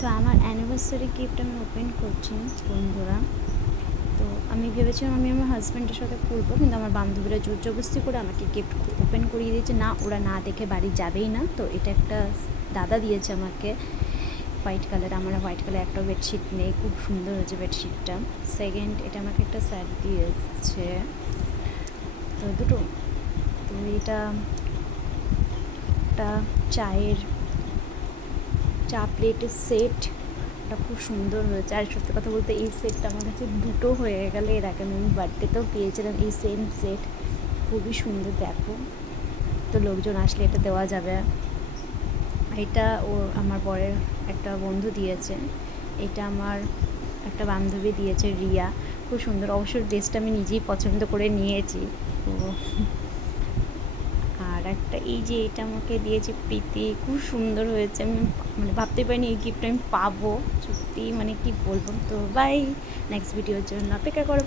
তো আমার anniversary gift আমি ওপেন করছি বন্ধুরা। তো আমি ভেবেছিলাম আমি আমার হাজব্যান্ডের সাথে করবো, কিন্তু আমার বান্ধবীরা জোর জবরদস্তি করে আমাকে গিফট ওপেন করিয়ে দিয়েছে। না, ওরা না দেখে বাড়ি যাবেই না। তো এটা একটা দাদা দিয়েছে আমাকে, হোয়াইট কালার। আমার হোয়াইট কালার একটাও বেডশিট নেই, খুব সুন্দর হয়েছে বেডশিটটা। সেকেন্ড, এটা আমাকে একটা সেট দিয়েছে, তো দুটো। তো এটা একটা চা প্লেটের সেট, এটা খুব সুন্দর হয়েছে। আর সত্যি কথা বলতে এই সেটটা আমার কাছে দুটো হয়ে গেলে, এর আগে আমি বার্থডেতেও পেয়েছিলাম এই সেম সেট, খুবই সুন্দর দেখো। তো লোকজন আসলে এটা দেওয়া যাবে। এটা আমার বরের একটা বন্ধু দিয়েছে, এটা আমার একটা বান্ধবী দিয়েছে রিয়া, খুব সুন্দর। অবশ্য ড্রেসটা আমি নিজেই পছন্দ করে নিয়েছি। তো আর একটা এই যে এটা আমাকে দিয়েছে প্রীতি, খুব সুন্দর হয়েছে। আমি মানে ভাবতে পারিনি এই গিফটটা আমি পাবো, সত্যি মানে কি বলবো। তো বাই, নেক্সট ভিডিওর জন্য অপেক্ষা করো।